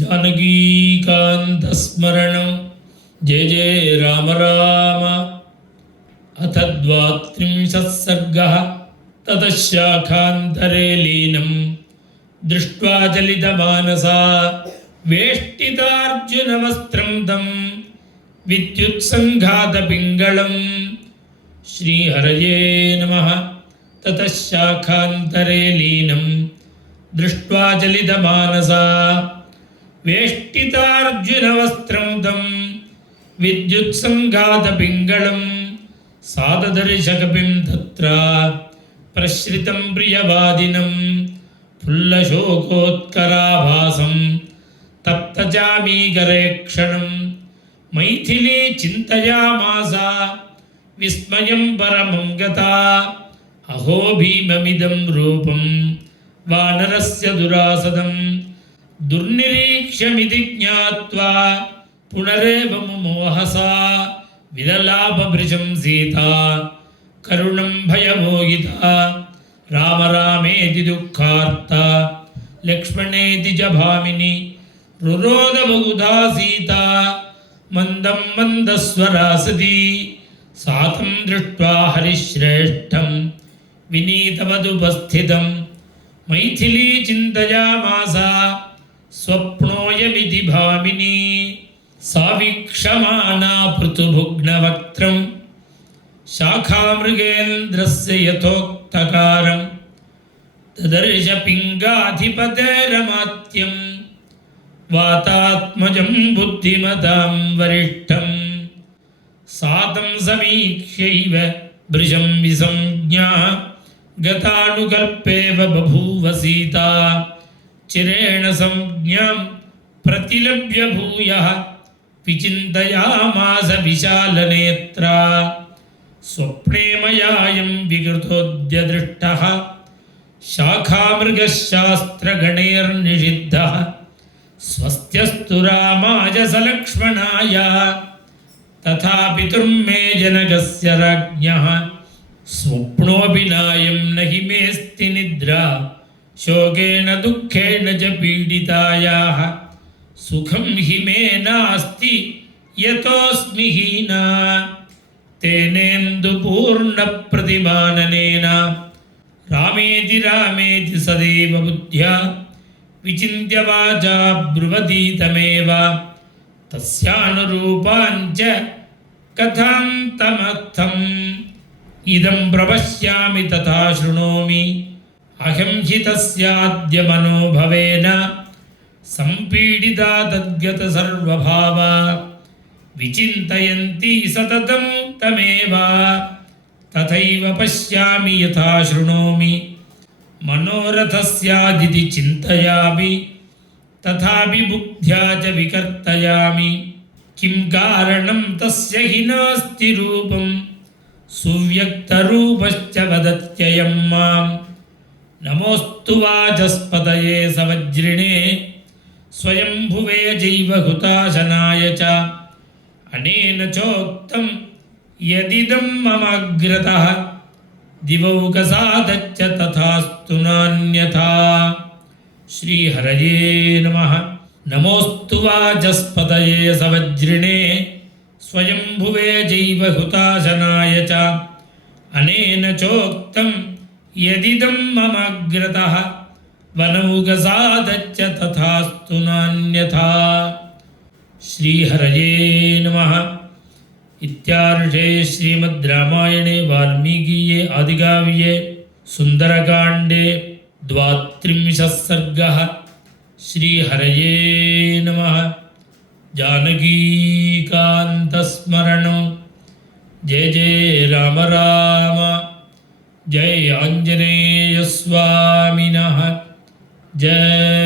जानकीकान्तस्मरणं जय जय राम राम। अथ द्वात्रिंशः सर्गः। ततः शाखान्तरे लीनं दृष्ट्वा चलितमानसा वेष्टितार्जुनवस्त्रं तं विद्युत्सङ्घातपिङ्गळं। श्रीहरये नमः। ततः शाखान्तरे लीनं दृष्ट्वा चलितमानसा वेष्टितार्जुनवस्त्रं तं विद्युत्सङ्घातपिङ्गळं। साददर्शकपिं तत्र प्रश्रितं प्रियवादिनं फुल्लशोकोत्कराभासं तप्तचामीकरे क्षणं। मैथिली चिन्तयामास विस्मयं परमं गता। अहो भीममिदं रूपं वानरस्य दुरासदं। दुर्निरीक्ष्यमिति ज्ञात्वा पुनरेव मुमोहसा विललापभृशं सीता करुणं भयमोहिता। राम रामेति दुःखार्ता लक्ष्मणेति च भामिनी रुरोध बहुधा सीता मन्दं मन्दस्वरा सती। सा तं दृष्ट्वा हरिश्रेष्ठं विनीतवदुपस्थितं मैथिली चिन्तयामास स्वप्नोऽयमिति भामिनी। सा वीक्षमाणा पृथुभुग्नवक्त्रं शाखामृगेन्द्रस्य यथोक्तकारं। ददर्श पिङ्गाधिपतेरमात्यं वातात्मजं बुद्धिमतां वरिष्ठं। सा तं समीक्ष्यैव भृशं विसंज्ञा गतानुकल्पेव बभूव सीता। चिरेण संज्ञां प्रतिलभ्य भूयः विचिन्तयामास विशालनेत्रा। स्वप्ने मयायं विकृतोऽद्य दृष्टः शाखामृगः शास्त्रगणैर्निषिद्धः। स्वस्त्यस्तु रामाय सलक्ष्मणाय तथा पितुर्मे जनकस्य राज्ञः। स्वप्नोऽपि नायं न हि मेऽस्ति निद्रा शोकेन दुःखेन च पीडितायाः। सुखं हि मे नास्ति यतोऽस्मि हीना तेनेन्दुपूर्णप्रतिमाननेन। रामेति रामेति सदैव बुद्ध्या विचिन्त्य वाचा ब्रुवती तमेव। तस्यानुरूपाञ्च कथां तमर्थम् इदं प्रपश्यामि तथा शृणोमि। अहं हि तस्याद्य मनोभवेन सम्पीडिता तद्गतसर्वभावा। विचिन्तयन्ती सततं तमेव तथैव पश्यामि यथा शृणोमि। मनोरथस्यादिति चिन्तयामि तथापि बुद्ध्या च विकर्तयामि। किं कारणं तस्य हि नास्ति रूपं सुव्यक्तरूपश्च वदत्ययं मां। नमोऽस्तु वाचस्पतये सवज्रिणे स्वयंभुवे जैव हुताशनाय च। अनेन चोक्तं यदिदं मम अग्रतः दिवौकसादच्च तथास्तु नान्यथा। श्रीहरये नमः। नमोऽस्तु वाचस्पतये सवज्रिणे स्वयंभुवे जैव हुताशनाय च। अनेन चोक्तं यदिदं मम अग्रतः वनौकसादच्च तथास्तु नान्यथा। श्रीहरये नमः। इत्यार्षे श्रीमद् रामायणे वाल्मीकीये आदिकाव्ये सुन्दरकाण्डे 32 सर्गः। श्रीहरये नमः। जानकीकान्तस्मरणं जय जय राम राम। जय आञ्जनेयस्वामिनः जय।